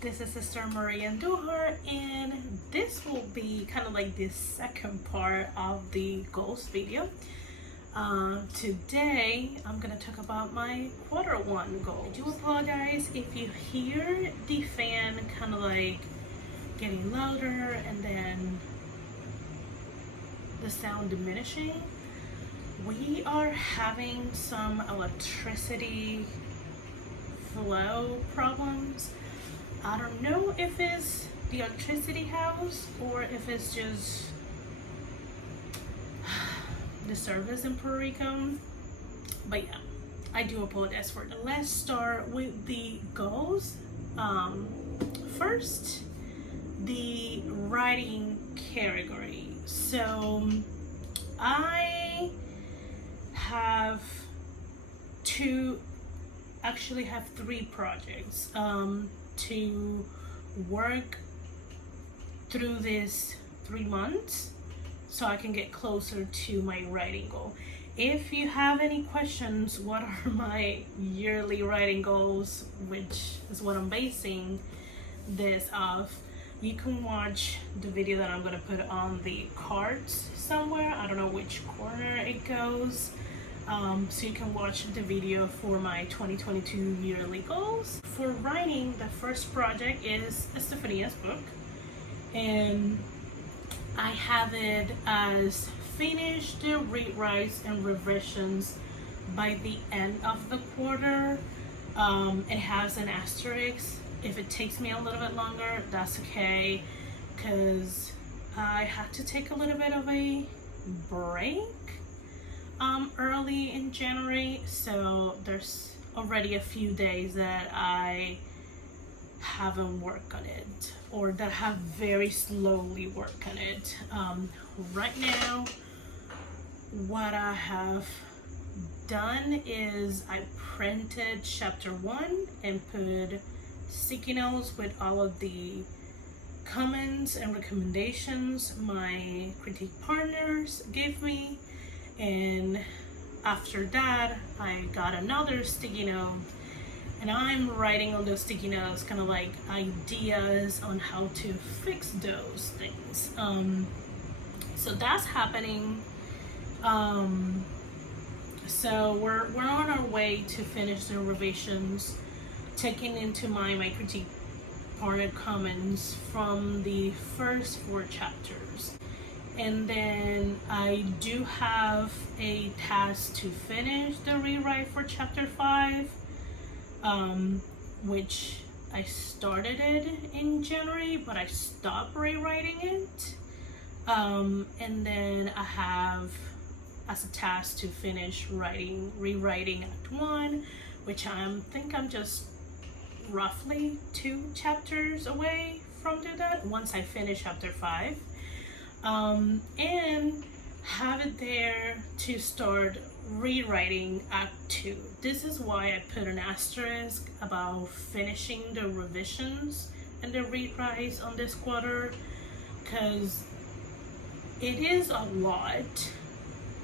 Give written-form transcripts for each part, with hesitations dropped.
This is Esther and this will be kind of like the second part of the goals video. Today I'm gonna talk about my Q1 goal. I do apologize if you hear the fan kind of like getting louder and then the sound diminishing. We are having some electricity flow problems. I don't know if it's the electricity house or if it's just the service in Puerto Rico, but yeah, I do apologize for that. Let's start with the goals. First, the writing category. So I have three projects to work through this 3 months so I can get closer to my writing goal. If you have any questions, what are my yearly writing goals, which is what I'm basing this off, you can watch the video that I'm gonna put on the cards somewhere. I don't know which corner it goes. So you can watch the video for my 2022 yearly goals. For writing, the first project is Estefania's book, and I have it as finish the rewrites and revisions by the end of the quarter. It has an asterisk. If it takes me a little bit longer, that's okay, because I had to take a little bit of a break early in January, so there's already a few days that I haven't worked on it, or that have very slowly worked on it. Right now, what I have done is I printed chapter 1 and put sticky notes with all of the comments and recommendations my critique partners gave me. And after that, I got another sticky note, and I'm writing on those sticky notes kind of like ideas on how to fix those things. So that's happening. So we're on our way to finish the revisions, taking into my critique partner comments from the first 4 chapters. And then I do have a task to finish the rewrite for chapter 5, which I started it in January, but I stopped rewriting it. And then I have as a task to finish rewriting Act 1, which I think I'm just roughly 2 chapters away from doing that once I finish chapter 5. And have it there to start rewriting Act 2. This is why I put an asterisk about finishing the revisions and the rewrites on this quarter, because it is a lot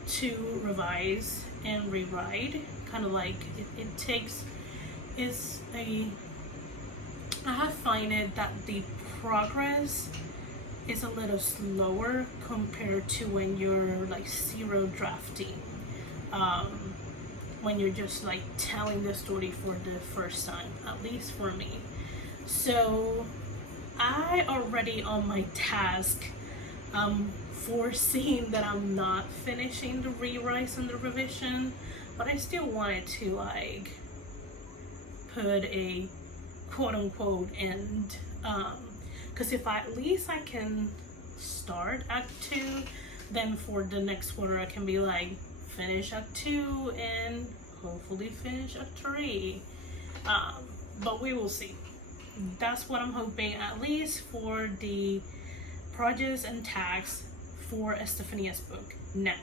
to revise and rewrite. Kind of like it takes, I have find it that the progress is a little slower compared to when you're like zero drafting, when you're just like telling the story for the first time, at least for me. So I already on my task, foreseeing that I'm not finishing the rewrites and the revision, but I still wanted to like put a quote-unquote end, because if at least I can start Act 2, then for the next quarter I can be like finish Act 2 and hopefully finish Act 3. But we will see. That's what I'm hoping, at least for the projects and tags for Estefania's book. Now,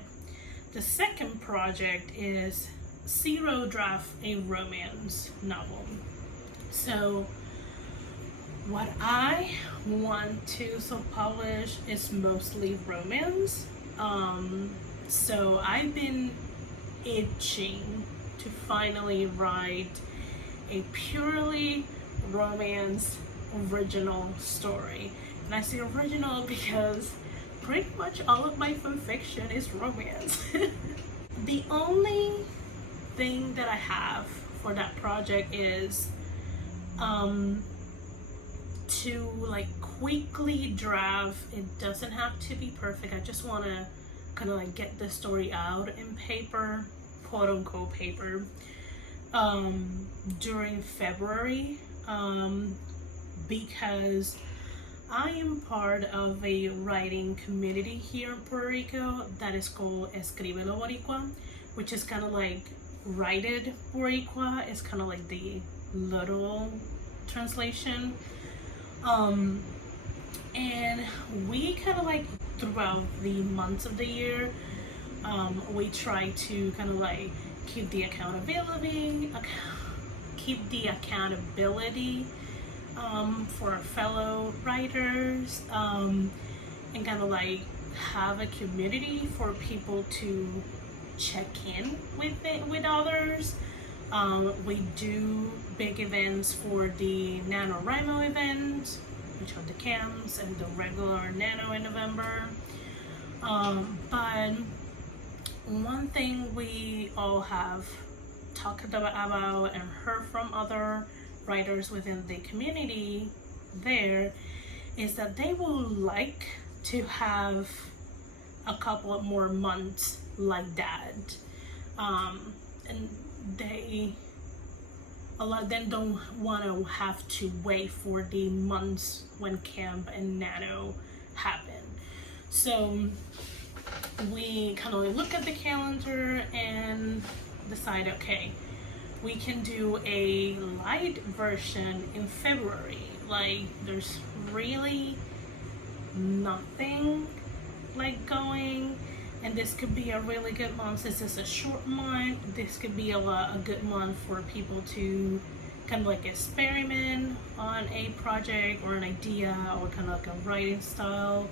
the second project is Zero Draft, a romance novel. So what I want to self-publish is mostly romance. So I've been itching to finally write a purely romance original story. And I say original because pretty much all of my fan fiction is romance. The only thing that I have for that project is to like quickly draft. It doesn't have to be perfect. I just want to kind of like get the story out in paper, quote unquote paper, during February, because I am part of a writing community here in Puerto Rico that is called Escríbelo Boricua, which is kind of like Write It Boricua. It's kind of like the little translation. And we kind of like throughout the months of the year, we try to kind of like keep the accountability for our fellow writers, and kind of like have a community for people to check in with others. We do big events for the NaNoWriMo event, which are the camps, and the regular Nano in November. But one thing we all have talked about and heard from other writers within the community there is that they would like to have a couple of more months like that. And a lot of them don't want to have to wait for the months when Camp and Nano happen. So we kind of look at the calendar and decide, okay, we can do a light version in February. Like, there's really nothing like going, and this could be a really good month. This is a short month. This could be a good month for people to kind of like experiment on a project or an idea, or kind of like a writing style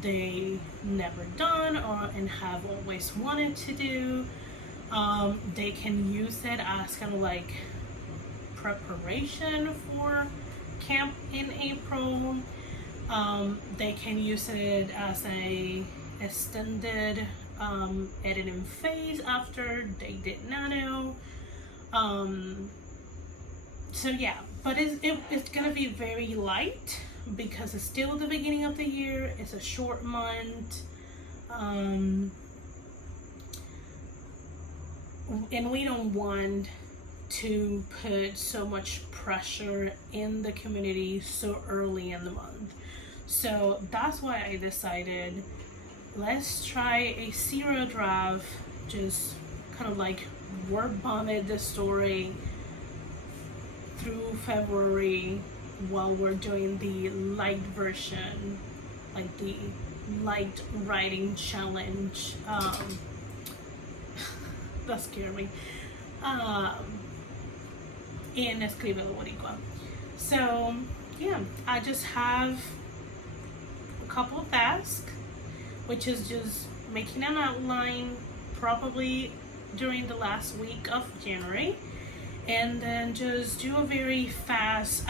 they never done and have always wanted to do. They can use it as kind of like preparation for camp in April. They can use it as a extended editing phase after they did Nano. So yeah, but it's gonna be very light because it's still the beginning of the year. It's a short month, and we don't want to put so much pressure in the community so early in the month. So that's why I decided, let's try a zero draft, just kind of like word vomit the story through February while we're doing the light version, like the light writing challenge. That scared me. In Escríbelo Boricua. So yeah, I just have a couple of tasks, which is just making an outline probably during the last week of January, and then just do a very fast,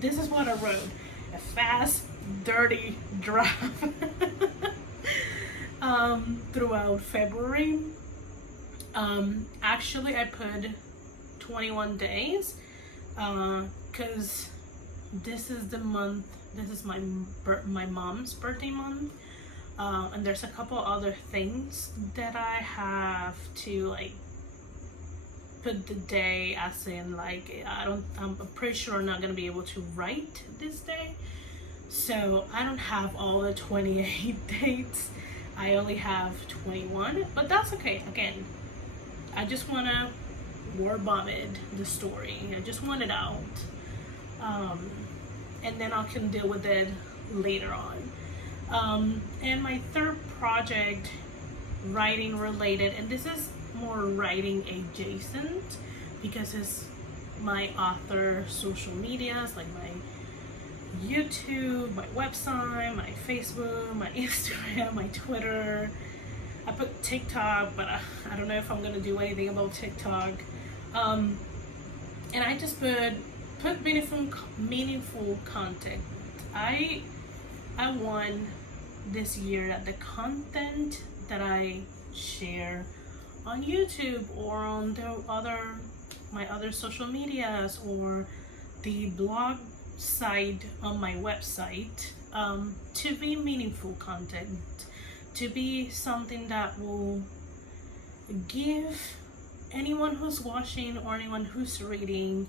this is what I wrote, a fast, dirty draft throughout February. Actually I put 21 days because this is the month, this is my mom's birthday month, and there's a couple other things that I have to like put the day, as in like I'm pretty sure I'm not gonna be able to write this day, so I don't have all the 28 dates. I only have 21, but that's okay. Again, I just want to word vomit the story. I just want it out, and then I can deal with it later on. And my third project, writing related, and this is more writing adjacent because it's my author social medias, like my YouTube, my website, my Facebook, my Instagram, my Twitter. I put TikTok, but I don't know if I'm gonna do anything about TikTok. And I just put put meaningful content. I want this year that the content that I share on YouTube or on my other social medias or the blog site on my website, to be meaningful content, to be something that will give anyone who's watching or anyone who's reading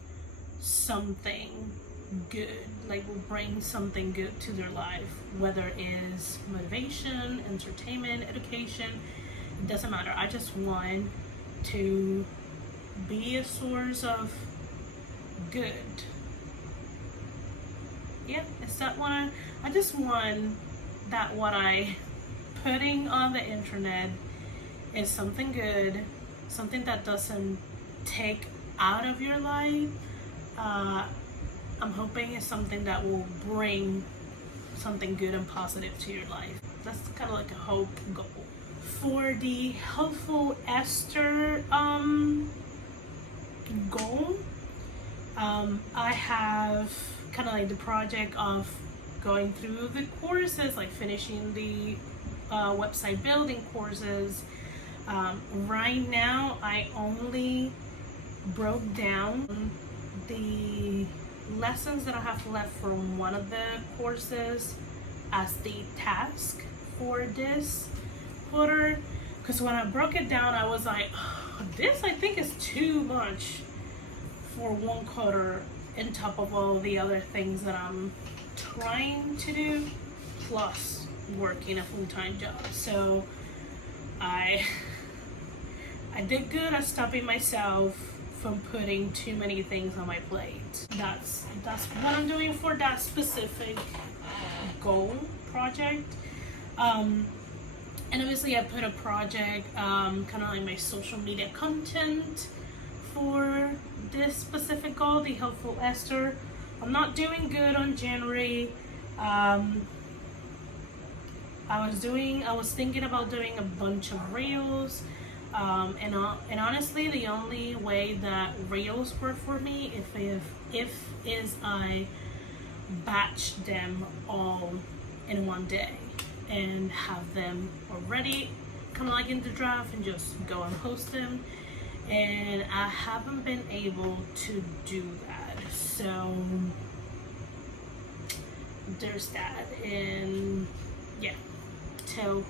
something good, like will bring something good to their life, whether it is motivation, entertainment, education. It doesn't matter. I just want to be a source of good. Yeah, it's that one. I just want that what I putting on the internet is something good, something that doesn't take out of your life. I'm hoping it's something that will bring something good and positive to your life. That's kind of like a hope goal. For the helpful Esther goal, I have kind of like the project of going through the courses, like finishing the website building courses. Right now I only broke down the lessons that I have left from one of the courses as the task for this quarter, because when I broke it down I was like, oh, this I think is too much for one quarter on top of all the other things that I'm trying to do, plus working a full-time job. So I did good at stopping myself from putting too many things on my plate. That's what I'm doing for that specific goal project. And obviously I put a project, kind of like my social media content for this specific goal, the helpful Esther. I'm not doing good on January. I was thinking about doing a bunch of reels. And honestly, the only way that reels work for me if I batch them all in one day and have them already kind of like in the draft and just go and post them. And I haven't been able to do that, so there's that. And yeah, so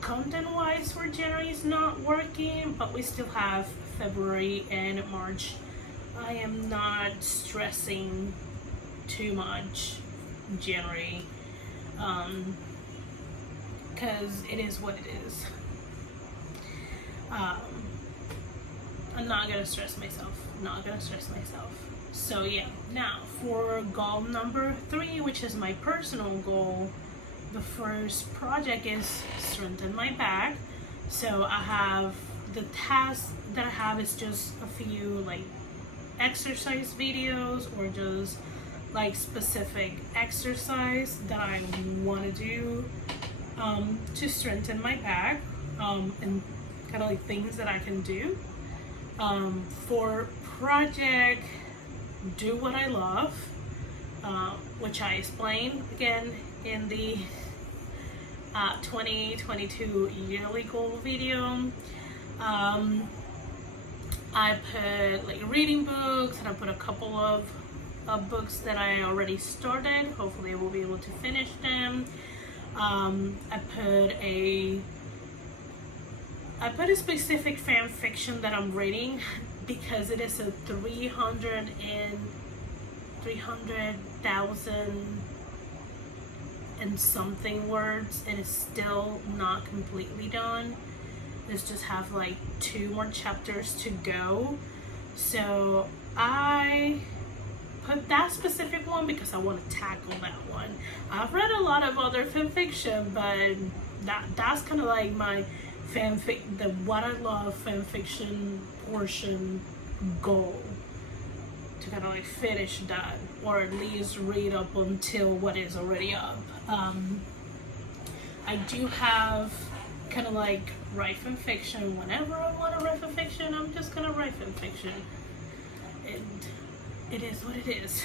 content wise for January is not working, but we still have February and March. I am not stressing too much January, because it is what it is. I'm not gonna stress myself, So yeah, now for goal number 3, which is my personal goal, the first project is strengthen my back. So I have the task that I have is just a few like exercise videos or just like specific exercise that I want to do to strengthen my back, and kind of like things that I can do. For project do what I love, which I explained again in the 2022 yearly goal video. I put like reading books, and I put a couple of books that I already started. Hopefully I will be able to finish them. I put a specific fan fiction that I'm reading because it is a 300,000 and something words, and it's still not completely done. It's just have like 2 more chapters to go. So I put that specific one because I want to tackle that one. I've read a lot of other fan fiction, but that's kind of like my what I love fan fiction portion goal, to kind of like finish that, or at least read up until what is already up. I do have kind of like write fan fiction. Whenever I want to write fan fiction, I'm just gonna write fan fiction. And it is what it is.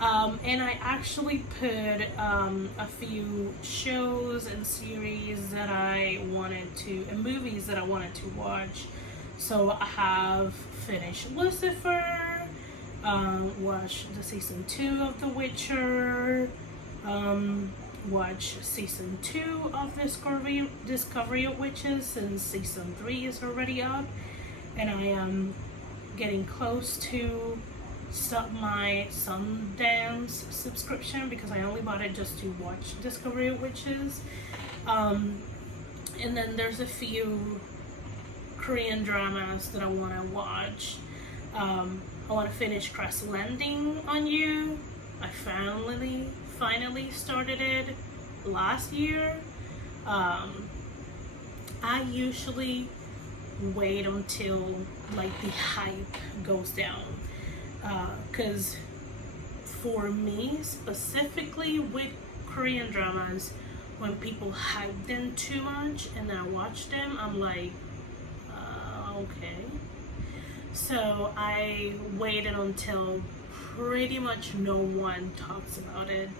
And I actually put a few shows and series that I wanted to, and movies that I wanted to watch. So I have finished Lucifer, watched the season 2 of The Witcher, watched season 2 of Discovery of Witches, since season 3 is already up, and I am getting close to stop my Sundance subscription because I only bought it just to watch Discovery of Witches. And then there's a few Korean dramas that I want to watch. I want to finish Crash Landing on You. I finally started it last year. I usually wait until like the hype goes down, because for me specifically with Korean dramas, when people hype them too much and I watch them, I'm like, okay. So I waited until pretty much no one talks about it,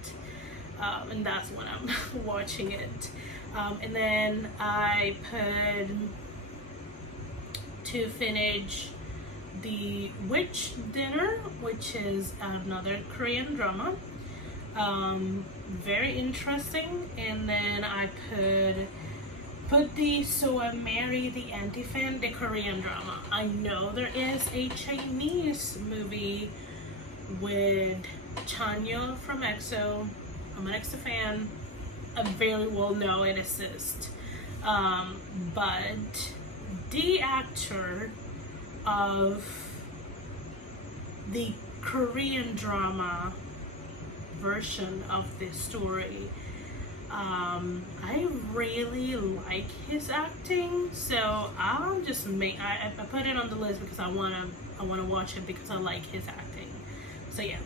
and that's when I'm watching it. And then I put to finish The Witch Dinner, which is another Korean drama. Very interesting. And then I put the So I Marry the Anti-Fan, the Korean drama. I know there is a Chinese movie with Chanyeol from EXO. I'm an EXO fan. I very well know it exists. But the actor of the Korean drama version of this story, I really like his acting, so I'll just I put it on the list because I wanna watch it because I like his acting. So yeah.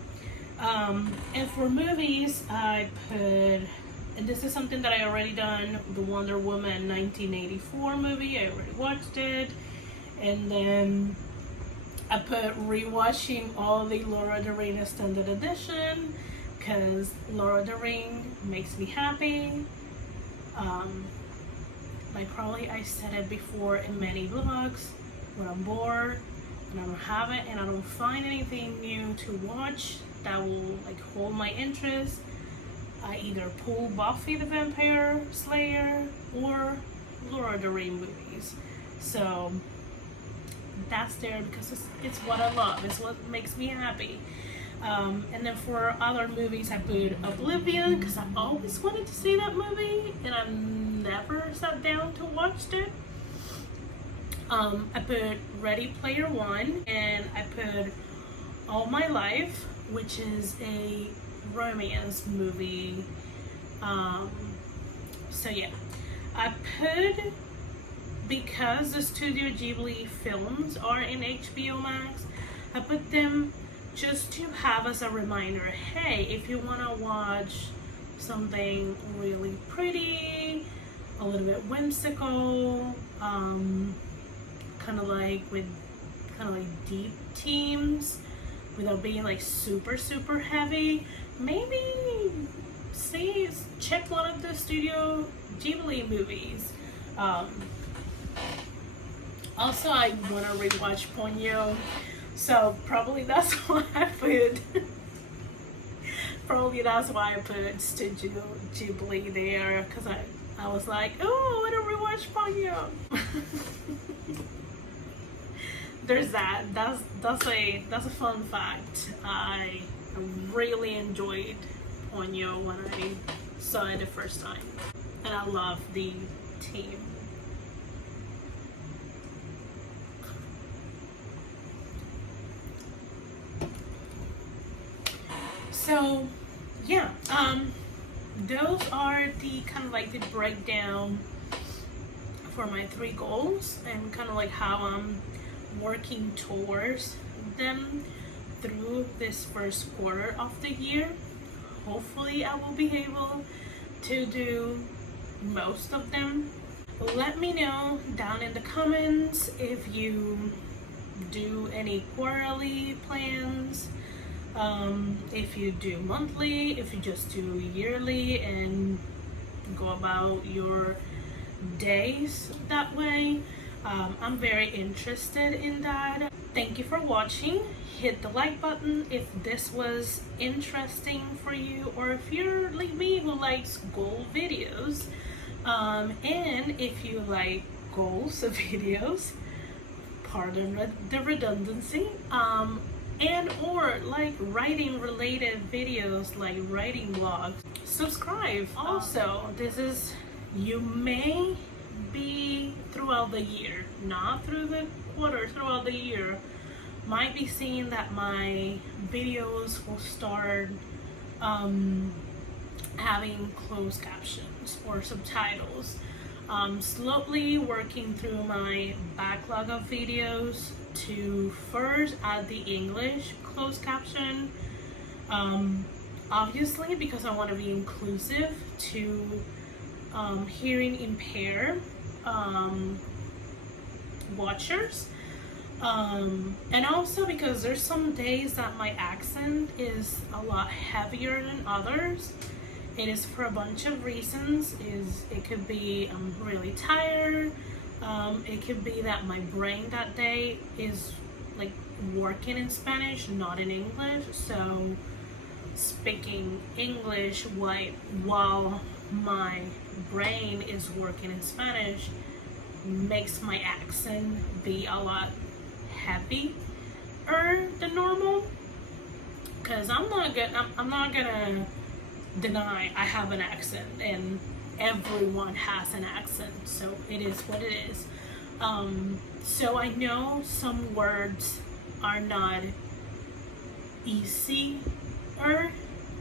And for movies, I put, and this is something that I already done, the Wonder Woman 1984 movie. I already watched it. And then I put rewatching all the Lord of the Rings Extended Edition, because Lord of the Rings makes me happy. Like probably I said it before in many vlogs, when I'm bored and I don't have it and I don't find anything new to watch that will like hold my interest, I either pull Buffy the Vampire Slayer or Lord of the Rings movies. So that's there because it's what I love, it's what makes me happy. And then for other movies, I put Oblivion because I always wanted to see that movie and I never sat down to watch it. I put Ready Player One, and I put All My Life, which is a romance movie. So yeah, I put, because the Studio Ghibli films are in HBO Max, I put them just to have as a reminder, hey, if you want to watch something really pretty, a little bit whimsical, kind of like deep themes without being like super heavy, maybe check one of the Studio Ghibli movies. Also, I want to rewatch Ponyo, so probably that's why I put Studio Ghibli there, because I was like, oh, I want to rewatch Ponyo. There's that. That's a fun fact. I really enjoyed Ponyo when I saw it the first time, and I love the team. So yeah, those are the kind of like the breakdown for my 3 goals and kind of like how I'm working towards them through this first quarter of the year. Hopefully I will be able to do most of them. Let me know down in the comments if you do any quarterly plans, if you do monthly, if you just do yearly and go about your days that way. I'm very interested in that. Thank you for watching. Hit the like button if this was interesting for you, or if you're like me who likes goal videos, and if you like goals videos, pardon the redundancy, and or like writing related videos like writing vlogs, subscribe. Also, this is, you may be throughout the year, not through the quarter, throughout the year, might be seeing that my videos will start having closed captions or subtitles. Slowly working through my backlog of videos to first add the English closed caption, obviously because I want to be inclusive to hearing impaired watchers, and also because there's some days that my accent is a lot heavier than others. It is for a bunch of reasons. It could be I'm really tired, it could be that my brain that day is like working in Spanish, not in English, so speaking English while my brain is working in Spanish makes my accent be a lot heavier than normal. Because I'm not gonna deny I have an accent, and everyone has an accent, so it is what it is. So I know some words are not easier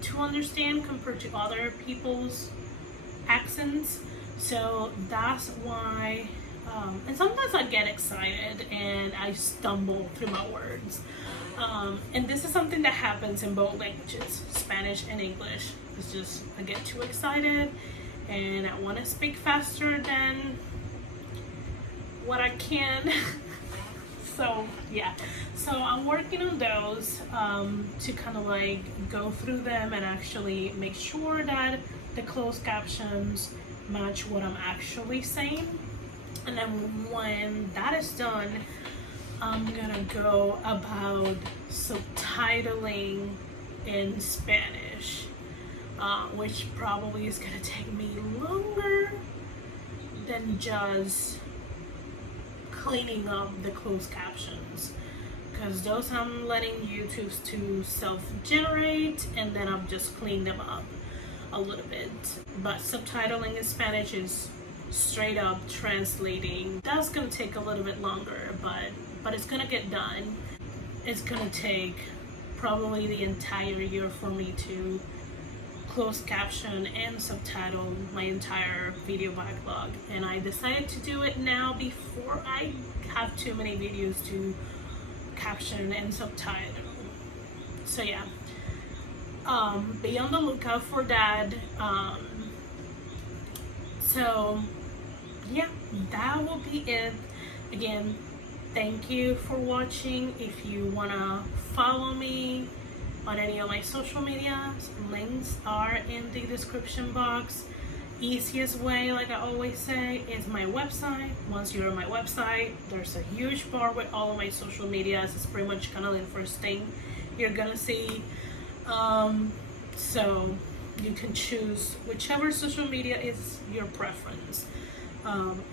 to understand compared to other people's accents, so that's why, and sometimes I get excited and I stumble through my words, and this is something that happens in both languages, Spanish and English. It's just I get too excited and I want to speak faster than what I can. So yeah, so I'm working on those to kind of like go through them and actually make sure that the closed captions match what I'm actually saying. And then when that is done, I'm gonna go about subtitling in Spanish, which probably is gonna take me longer than just cleaning up the closed captions, because those I'm letting YouTube to self-generate, and then I'm just cleaning them up a little bit. But subtitling in Spanish is straight up translating. That's gonna take a little bit longer, but it's gonna get done. It's gonna take probably the entire year for me to closed caption and subtitle my entire video backlog, and I decided to do it now before I have too many videos to caption and subtitle. So yeah, be on the lookout for that. So yeah, that will be it. Again, thank you for watching. If you wanna follow me on any of my social medias, links are in the description box. Easiest way, like I always say, is my website. Once you're on my website, there's a huge bar with all of my social medias. It's pretty much kind of the first thing you're gonna see. So you can choose whichever social media is your preference.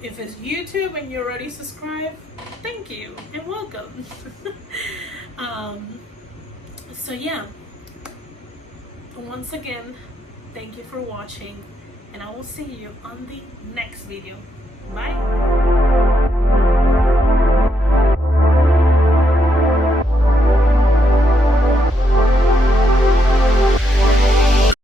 If it's YouTube and you're already subscribed, thank you and welcome. So yeah, once again, thank you for watching, and I will see you on the next video. Bye.